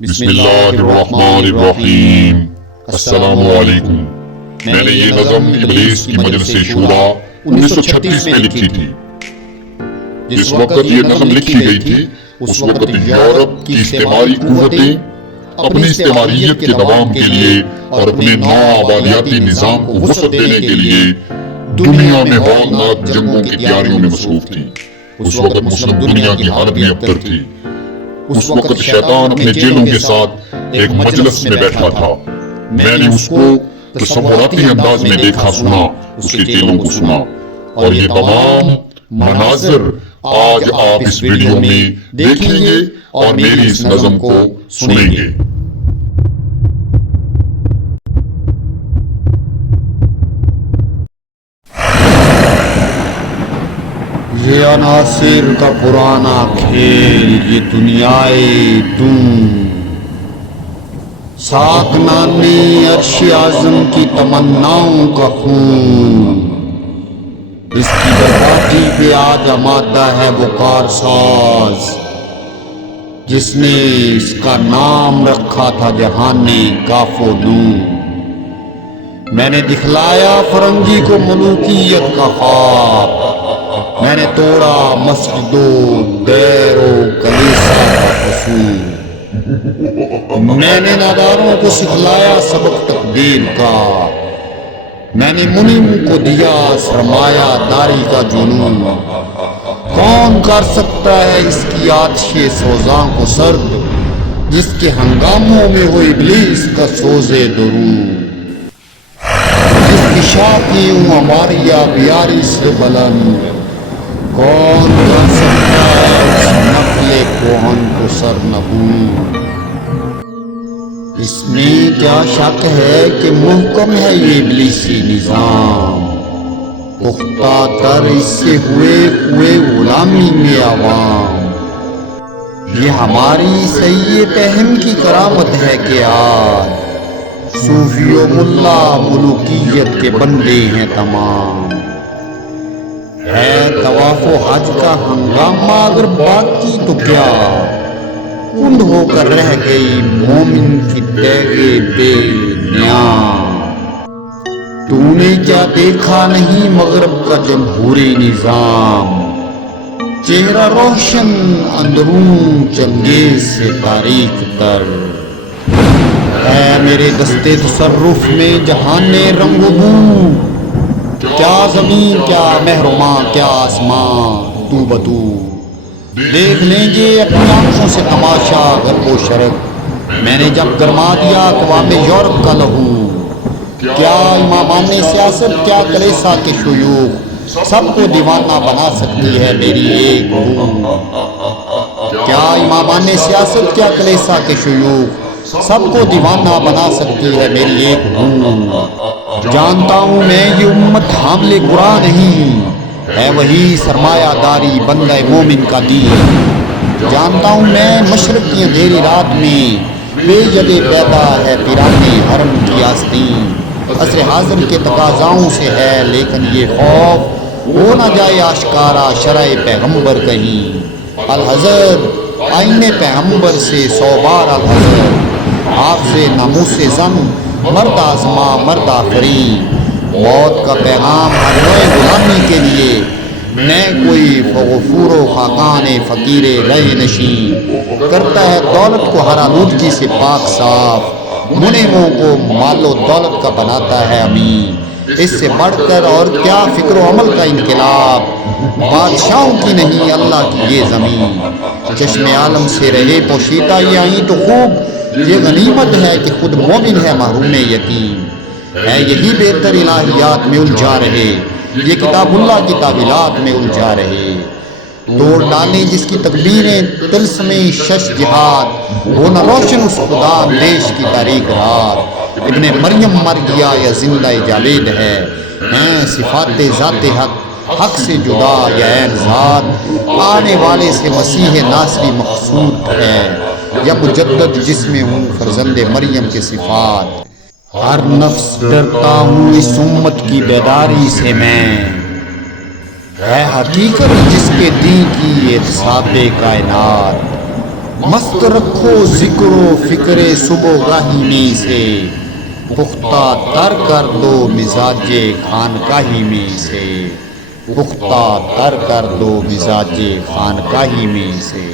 بسم اللہ الرحمن الرحیم۔ السلام علیکم۔ میں نے یہ نظم ابلیس کی مجلس شورا 1936 میں لکھی تھی۔ جس وقت یہ نظم لکھی گئی تھی اس وقت یورپ کی استعماری قوتیں اپنی استعماریت کے دوام کے لیے اور اپنے نوآبادیاتی نظام کو وسعت دینے کے لیے دنیا میں ہولناک جنگوں کی تیاریوں میں مصروف تھی۔ اس وقت مسلم دنیا کی حالت میں ابتر تھی۔ اس وقت شیطان اپنے جیلوں کے ساتھ ایک مجلس میں بیٹھا تھا۔ میں نے اس کو تصوراتی انداز میں دیکھا سنا، اس کے جیلوں کو سنا، اور یہ تمام مناظر آج آپ اس ویڈیو میں دیکھیں گے اور میری اس نظم کو سنیں گے۔ یہ عناصر کا پرانا کھیل، یہ دنیائے تم، ساکنانِ عرش اعظم کی تمناؤں کا خون، اس کی بربادی پہ آج آمادہ ہے وہ کارساز جس نے اس کا نام رکھا تھا جہان کاف و نون۔ میں نے دکھلایا فرنگی کو ملوکیت کا خواب، میں نے توڑا مسجد و دیر و کلیسا کا اصول، میں نے ناداروں کو سکھلایا سبق تقدیر کا، میں نے منم کو دیا سرمایہ داری کا جنون۔ کون کر سکتا ہے اس کی آتش سوزاں کو سرد، جس کے ہنگاموں میں ہو ابلیس کا سوزے درود، جس کی شاخیں ہماری بیاری سے بلند، کون کر سکتا ہے اس نقل کوہن کو سرنگون۔ اس میں کیا شک ہے کہ محکم ہے یہ ابلیسی نظام، پختہ تر اس سے ہوئے غلامی میں عوام۔ یہ ہماری صحیح فہم کی کرامت ہے کہ آج صوفی و ملا ملوکیت کے بندے ہیں تمام۔ ہے طواف و حج کا ہنگامہ اگر باقی تو کیا، کنڈ ہو کر رہ گئی مومن کی تیغ بے نیام۔ تو نے کیا دیکھا نہیں مغرب کا جمہوری نظام، چہرہ روشن اندرون چنگیز سے تاریک تر، ہے میرے دستے تصرف میں جہان رنگ و بو، کیا زمین کیا محرماں کیا آسمان، تو بتو دیکھ لیں گے اپنی آنکھوں سے تماشا غرب و شرق۔ میں نے جب گرما دیا اقوام یورپ کا لہو، کیا امامان سیاست کیا کلیسا کے شیوخ، سب کو دیوانہ بنا سکتی ہے میری ایک بو۔ کیا امامان سیاست کیا کلیسا کے شیوخ، سب کو دیوانہ بنا سکتی ہے میری ایک بو۔ جانتا ہوں میں یہ امت حامل قرآن نہیں، ہے وہی سرمایہ داری بندہ مومن کا دین۔ جانتا ہوں میں مشرق کی اندھیری رات میں بے جدے پیدا ہے پیرانے حرم کی آستین۔ عصر حاضر کے تقاضاؤں سے ہے لیکن یہ خوف ہو نہ جائے آشکارا شرع پیغمبر کہیں۔ الحذر آئین پیغمبر سے 100 بار الحذر، آپ سے ناموس زن مرد آزما مرد آفری۔ موت کا پیغام ہر نوع غلامی کے لیے، نہ کوئی فغفور و خاقان فقیر رہ نشین، کرتا ہے دولت کو ہر آلودگی سے پاک صاف، منعموں کو مال و دولت کا بناتا ہے امین۔ اس سے بڑھ کر اور کیا فکر و عمل کا انقلاب، بادشاہوں کی نہیں اللہ کی یہ زمین۔ چشم عالم سے رہے پوشیدہ یہ آئیں تو خوب، یہ غنیمت ہے کہ خود مومن ہے محروم یتیم۔ ہے یہی بہتر الہیات میں الجھا رہے، یہ کتاب اللہ کی تعویلات میں الجھا رہے۔ توڑ ڈالیں جس کی تکبیریں طلسم شش جہاد، وہ نہ روشن اس خدا دیش کی تاریک رات۔ ابن مریم مر گیا یا زندہ جاوید ہے، ہیں صفات ذات حق سے جدا یا عین ذات، آنے والے سے مسیح ناصری مقصود ہے، یا مجدد جس میں ہوں فرزند مریم کے صفات۔ ہر نفس ڈرتا ہوں اس امت کی بیداری سے میں، ہے حقیقت جس کے دین کی اعتصاب کائنات۔ مست رکھو ذکر و فکر صبح گاہی میں سے، پختہ تر کر دو مزاج خانقاہی میں سے، پختہ تر کر دو مزاج خانقاہی میں سے۔